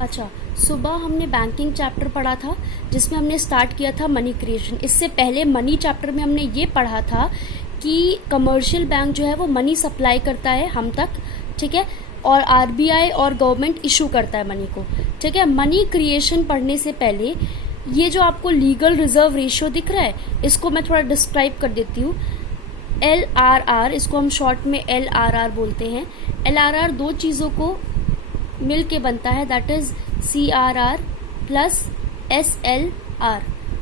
अच्छा, सुबह हमने बैंकिंग चैप्टर पढ़ा था जिसमें हमने स्टार्ट किया था मनी क्रिएशन। इससे पहले मनी चैप्टर में हमने ये पढ़ा था कि कमर्शियल बैंक जो है वो मनी सप्लाई करता है हम तक, ठीक है, और आरबीआई और गवर्नमेंट इशू करता है मनी को, ठीक है। मनी क्रिएशन पढ़ने से पहले ये जो आपको लीगल रिजर्व रेशियो दिख रहा है, इसको मैं थोड़ा डिस्क्राइब कर देती हूँ। LRR, इसको हम शॉर्ट में LRR बोलते हैं। LRR दो चीज़ों को मिल के बनता है, that is CRR plus SLR,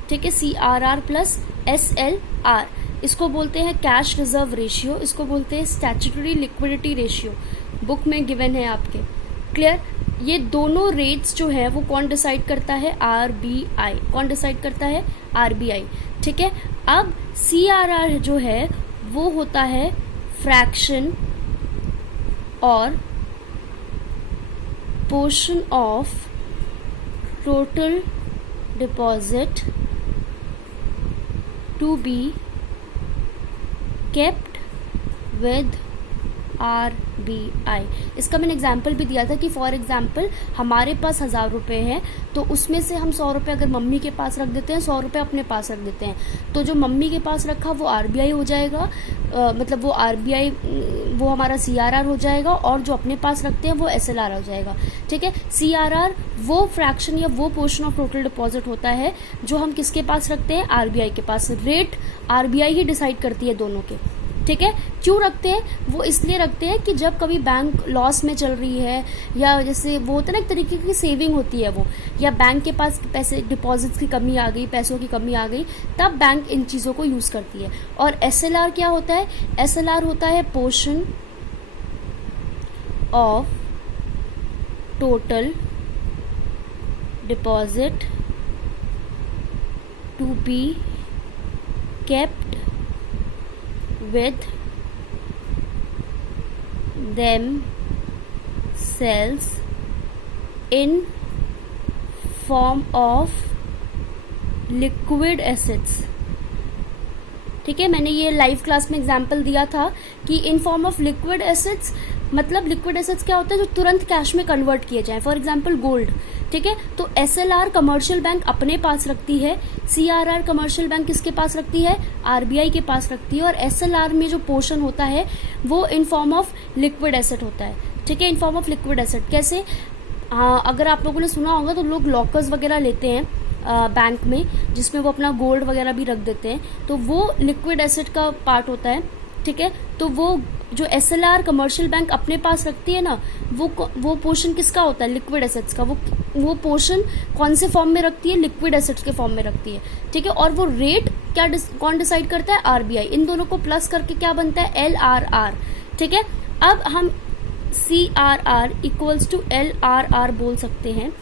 ठीक है। CRR प्लस SLR, इसको बोलते हैं कैश रिजर्व रेशियो, इसको बोलते हैं स्टैट्यूटरी लिक्विडिटी रेशियो, बुक में गिवन है आपके। क्लियर? ये दोनों रेट्स जो है वो कौन डिसाइड करता है? RBI। कौन डिसाइड करता है? RBI, ठीक है। अब CRR जो है वो होता है फ्रैक्शन और portion of total deposit to be kept with RBI। इसका मैंने एग्जाम्पल भी दिया था कि फॉर एग्जाम्पल हमारे पास 1000 रुपये हैं, तो उसमें से हम 100 रुपये अगर मम्मी के पास रख देते हैं, 100 रुपये अपने पास रख देते हैं, तो जो मम्मी के पास रखा वो RBI हो जाएगा, मतलब वो RBI वो हमारा CRR हो जाएगा, और जो अपने पास रखते हैं वो SLR हो जाएगा, ठीक है। CRR वो फ्रैक्शन या वो पोर्शन ऑफ टोटल डिपॉजिट होता है जो हम किसके पास रखते हैं? RBI के पास। रेट RBI ही डिसाइड करती है दोनों के, ठीक है। क्यों रखते हैं? वो इसलिए रखते हैं कि जब कभी बैंक लॉस में चल रही है, या जैसे वो होता है ना एक तरीके की सेविंग होती है वो, या बैंक के पास पैसे डिपॉजिट्स की कमी आ गई, पैसों की कमी आ गई, तब बैंक इन चीज़ों को यूज़ करती है। और SLR क्या होता है? SLR होता है portion of total deposit to be kept with themselves in form of liquid assets, ठीक है। मैंने ये लाइव क्लास में एग्जांपल दिया था कि in form of liquid assets, मतलब लिक्विड एसेट्स क्या होता है? जो तुरंत कैश में कन्वर्ट किए जाएं, फॉर एग्जांपल गोल्ड, ठीक है। तो SLR कमर्शियल बैंक अपने पास रखती है, CRR कमर्शियल बैंक किसके पास रखती है? RBI के पास रखती है, और SLR में जो पोर्शन होता है वो in form of liquid asset होता है, ठीक है। In form of liquid asset कैसे? अगर आप लोगों ने सुना होगा तो लोग लॉकर्स वगैरह लेते हैं बैंक में, जिसमें वो अपना गोल्ड वगैरह भी रख देते हैं, तो वो लिक्विड एसेट का पार्ट होता है, ठीक है। तो वो जो SLR कमर्शियल बैंक अपने पास रखती है ना, वो पोर्शन किसका होता है? लिक्विड एसेट्स का। वो पोर्शन कौन से फॉर्म में रखती है? लिक्विड एसेट्स के फॉर्म में रखती है, ठीक है। और वो रेट क्या कौन डिसाइड करता है? RBI। इन दोनों को प्लस करके क्या बनता है? LRR, ठीक है। अब हम CRR इक्वल्स टू LRR बोल सकते हैं।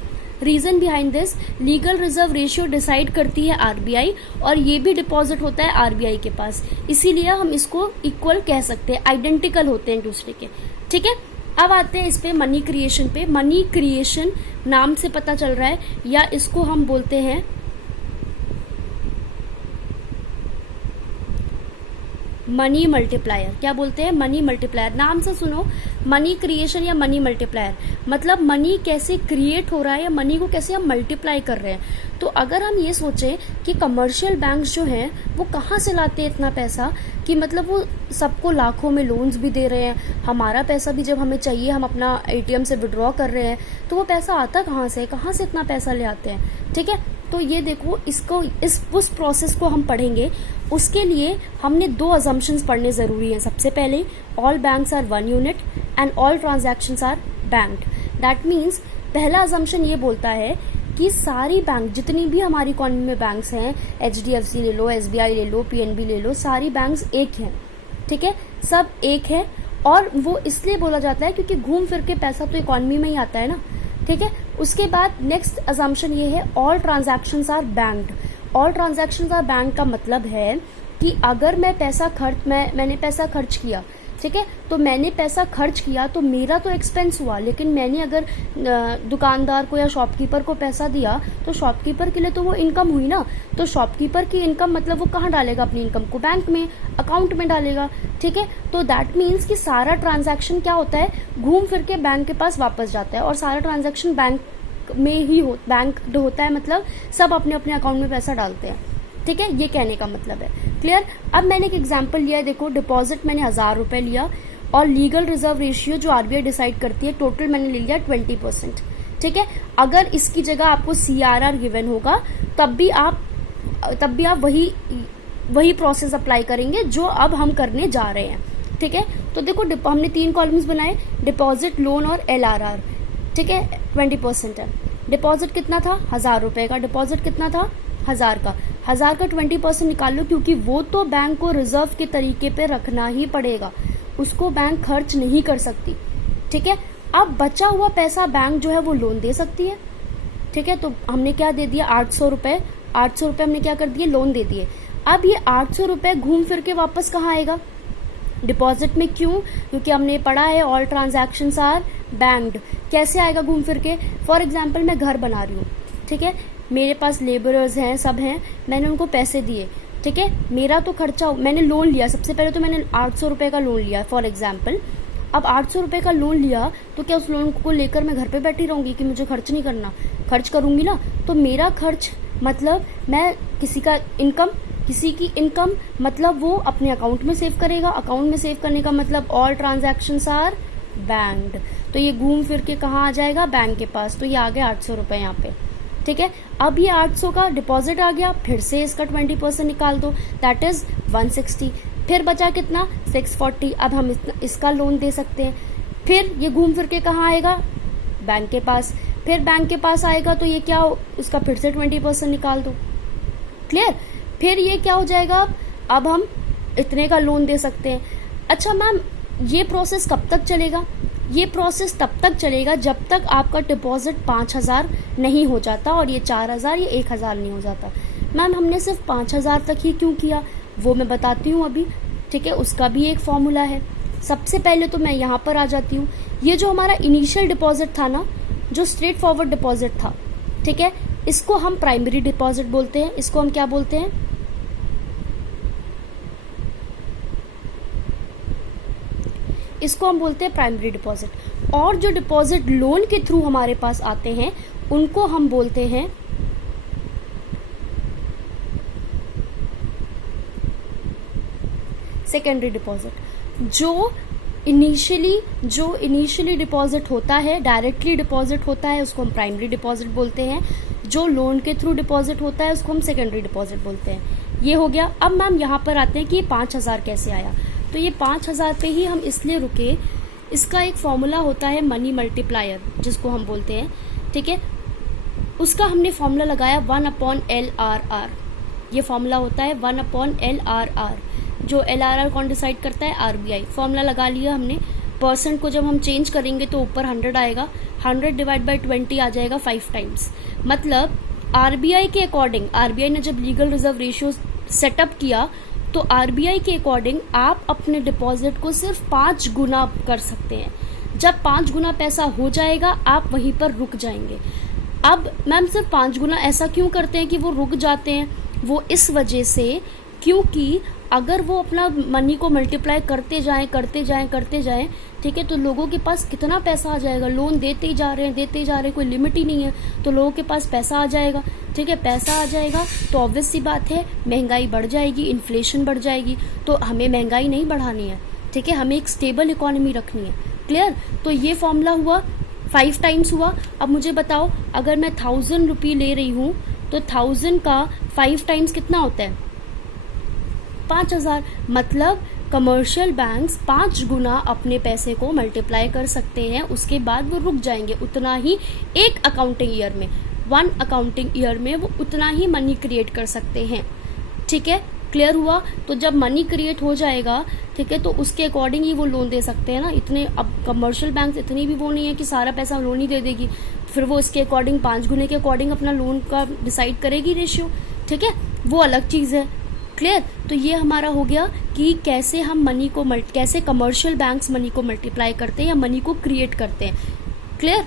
Reason behind this, legal reserve ratio decide करती है RBI, और ये भी डिपॉजिट होता है RBI के पास, इसीलिए हम इसको इक्वल कह सकते हैं, आइडेंटिकल होते हैं एक दूसरे के, ठीक है। अब आते हैं इस पे मनी क्रिएशन पे। मनी क्रिएशन नाम से पता चल रहा है, या इसको हम बोलते हैं मनी मल्टीप्लायर। क्या बोलते हैं? Money multiplier. नाम से सुनो, मनी क्रिएशन या मनी मल्टीप्लायर, मतलब मनी कैसे क्रिएट हो रहा है या मनी को कैसे हम मल्टीप्लाई कर रहे हैं। तो अगर हम ये सोचें कि कमर्शियल बैंक्स जो हैं वो कहाँ से लाते हैं इतना पैसा, कि मतलब वो सबको लाखों में लोन्स भी दे रहे हैं, हमारा पैसा भी जब हमें चाहिए हम अपना ATM से विड्रॉ कर रहे हैं, तो वो पैसा आता कहाँ से इतना पैसा ले आते हैं, ठीक है। तो ये देखो, इसको उस प्रोसेस को हम पढ़ेंगे। उसके लिए हमने 2 अजम्पशंस पढ़ने ज़रूरी हैं। सबसे पहले, all banks are one unit and all transactions are banked. That means पहला अजम्पशन ये बोलता है कि सारी बैंक, जितनी भी हमारी इकोनॉमी में बैंक्स हैं, HDFC ले लो, SBI ले लो, PNB ले लो, सारी बैंक्स एक हैं, ठीक है, सब एक है। और वो इसलिए बोला जाता है क्योंकि घूम फिर के पैसा तो इकोनॉमी में ही आता है ना, ठीक है। उसके बाद नेक्स्ट अजम्पशन ये है, all transactions are banked. All transactions are banked का मतलब है कि अगर मैंने पैसा खर्च किया, ठीक है, तो मैंने पैसा खर्च किया तो मेरा तो एक्सपेंस हुआ, लेकिन मैंने अगर दुकानदार को या शॉपकीपर को पैसा दिया तो शॉपकीपर के लिए तो वो इनकम हुई ना। तो शॉपकीपर की इनकम मतलब वो कहाँ डालेगा अपनी इनकम को? बैंक में, अकाउंट में डालेगा, ठीक है। तो दैट मीन्स कि सारा ट्रांजैक्शन क्या होता है, घूम फिर के बैंक के पास वापस जाता है, और सारा ट्रांजैक्शन बैंक में ही बैंक होता है, मतलब सब अपने अपने अकाउंट में पैसा डालते हैं, ठीक है, ये कहने का मतलब है। क्लियर। अब मैंने एक एग्जांपल लिया है, देखो डिपॉजिट मैंने 1000 रुपए लिया और लीगल रिजर्व रेशियो जो आरबीआई डिसाइड करती है, टोटल मैंने ले लिया 20%, ठीक है। अगर इसकी जगह आपको सीआरआर गिवन होगा तब भी आप वही प्रोसेस अप्लाई करेंगे जो अब हम करने जा रहे हैं, ठीक है। तो देखो हमने 3 कॉलम्स बनाए, डिपॉजिट, लोन और एलआरआर, ठीक है। 20% है। डिपॉजिट कितना था? 1000 रुपए का। डिपॉजिट कितना था? 1000 का। 1000 का 20% निकाल लो, क्योंकि वो तो बैंक को रिजर्व के तरीके पे रखना ही पड़ेगा, उसको बैंक खर्च नहीं कर सकती, ठीक है। अब बचा हुआ पैसा बैंक जो है वो लोन दे सकती है, ठीक है। तो हमने क्या दे दिया? 800 रुपए। 800 रुपए हमने क्या कर दिए? लोन दे दिए। अब ये 800 रुपए घूम फिर के वापस कहाँ आएगा? डिपॉजिट में। क्यों? क्योंकि हमने पढ़ा है ऑल ट्रांजैक्शंस आर बैंक्ड। कैसे आएगा घूम फिर के? फॉर एग्जाम्पल मैं घर बना रही हूँ, ठीक है, मेरे पास लेबरर्स हैं, सब हैं, मैंने उनको पैसे दिए, ठीक है, मेरा तो खर्चा, मैंने लोन लिया, सबसे पहले तो मैंने 800 रुपए का लोन लिया फॉर एग्जाम्पल। अब 800 रुपए का लोन लिया तो क्या उस लोन को लेकर मैं घर पे बैठी रहूंगी कि मुझे खर्च नहीं करना? खर्च करूंगी ना। तो मेरा खर्च मतलब मैं किसी की इनकम मतलब वो अपने अकाउंट में सेव करेगा। अकाउंट में सेव करने का मतलब ऑल ट्रांजैक्शंस आर बैंक्ड। तो ये घूम फिर के कहाँ आ जाएगा? बैंक के पास। तो ये आ गया 800 रुपए यहाँ पे, ठीक है। अब ये 800 का डिपॉजिट आ गया, फिर से इसका 20% निकाल दो, दैट इज 160। फिर बचा कितना? 640। अब हम इसका लोन दे सकते हैं। फिर ये घूम फिर के कहाँ आएगा? बैंक के पास। फिर बैंक के पास आएगा तो ये क्या, उसका फिर से 20% निकाल दो। क्लियर। फिर ये क्या हो जाएगा? अब हम इतने का लोन दे सकते हैं। अच्छा मैम, ये प्रोसेस कब तक चलेगा? ये प्रोसेस तब तक चलेगा जब तक आपका डिपॉजिट 5000 नहीं हो जाता और ये 4000 या 1000 नहीं हो जाता। मैम हमने सिर्फ 5000 तक ही क्यों किया, वो मैं बताती हूँ अभी, ठीक है। उसका भी एक फॉर्मूला है। सबसे पहले तो मैं यहाँ पर आ जाती हूँ। ये जो हमारा इनिशियल डिपॉजिट था ना, जो स्ट्रेट फॉरवर्ड डिपॉजिट था, ठीक है, इसको हम प्राइमरी डिपॉजिट बोलते हैं। इसको हम क्या बोलते हैं? इसको हम बोलते हैं प्राइमरी डिपॉजिट। और जो डिपॉजिट लोन के थ्रू हमारे पास आते हैं उनको हम बोलते हैं सेकेंडरी डिपॉजिट। जो इनिशियली डिपॉजिट होता है, डायरेक्टली डिपॉजिट होता है, उसको हम प्राइमरी डिपॉजिट बोलते हैं। जो लोन के थ्रू डिपॉजिट होता है उसको हम सेकेंडरी डिपॉजिट बोलते हैं। ये हो गया। अब मैम यहाँ पर आते हैं कि ये 5000 कैसे आया। तो ये 5000 पे ही हम इसलिए रुके, इसका एक फॉर्मूला होता है मनी मल्टीप्लायर जिसको हम बोलते हैं, ठीक है। उसका हमने फॉर्मूला लगाया 1/LRR। ये फॉर्मूला होता है 1/LRR। जो LRR कौन डिसाइड करता है? आरबीआई। फॉर्मूला लगा लिया हमने। परसेंट को जब हम चेंज करेंगे तो ऊपर 100 आएगा, 100 डिवाइड बाई 20 आ जाएगा 5 टाइम्स। मतलब आरबीआई के अकॉर्डिंग, आरबीआई ने जब लीगल रिजर्व रेशियो सेटअप किया तो आरबीआई के अकॉर्डिंग आप अपने डिपॉजिट को सिर्फ 5 गुना कर सकते हैं। जब 5 गुना पैसा हो जाएगा आप वहीं पर रुक जाएंगे। अब मैम सिर्फ 5 गुना ऐसा क्यों करते हैं कि वो रुक जाते हैं? वो इस वजह से क्योंकि अगर वो अपना मनी को मल्टीप्लाई करते जाएं, ठीक है, तो लोगों के पास कितना पैसा आ जाएगा? लोन देते ही जा रहे हैं, कोई लिमिट ही नहीं है, तो लोगों के पास पैसा आ जाएगा, ठीक है। पैसा आ जाएगा तो ऑब्वियस सी बात है महंगाई बढ़ जाएगी, इन्फ्लेशन बढ़ जाएगी। तो हमें महंगाई नहीं बढ़ानी है, ठीक है, हमें एक स्टेबल इकोनॉमी रखनी है। क्लियर। तो ये फॉर्मूला हुआ, 5 टाइम्स हुआ। अब मुझे बताओ, अगर मैं 1000 रुपये ले रही हूँ तो 1000 का 5 टाइम्स कितना होता है? 5000। मतलब कमर्शियल बैंक्स 5 गुना अपने पैसे को मल्टीप्लाई कर सकते हैं, उसके बाद वो रुक जाएंगे। उतना ही एक अकाउंटिंग ईयर में, 1 अकाउंटिंग ईयर में वो उतना ही मनी क्रिएट कर सकते हैं, ठीक है। क्लियर हुआ। तो जब मनी क्रिएट हो जाएगा, ठीक है, तो उसके अकॉर्डिंग ही वो लोन दे सकते हैं ना। इतने अब कमर्शियल बैंक इतनी भी वो नहीं है कि सारा पैसा लोन ही दे देगी, फिर वो इसके अकॉर्डिंग 5 गुने के अकॉर्डिंग अपना लोन का डिसाइड करेगी रेशियो, ठीक है, वो अलग चीज है। क्लियर। तो ये हमारा हो गया कि कैसे हम कैसे कमर्शियल बैंक्स मनी को मल्टीप्लाई करते हैं या मनी को क्रिएट करते हैं। क्लियर।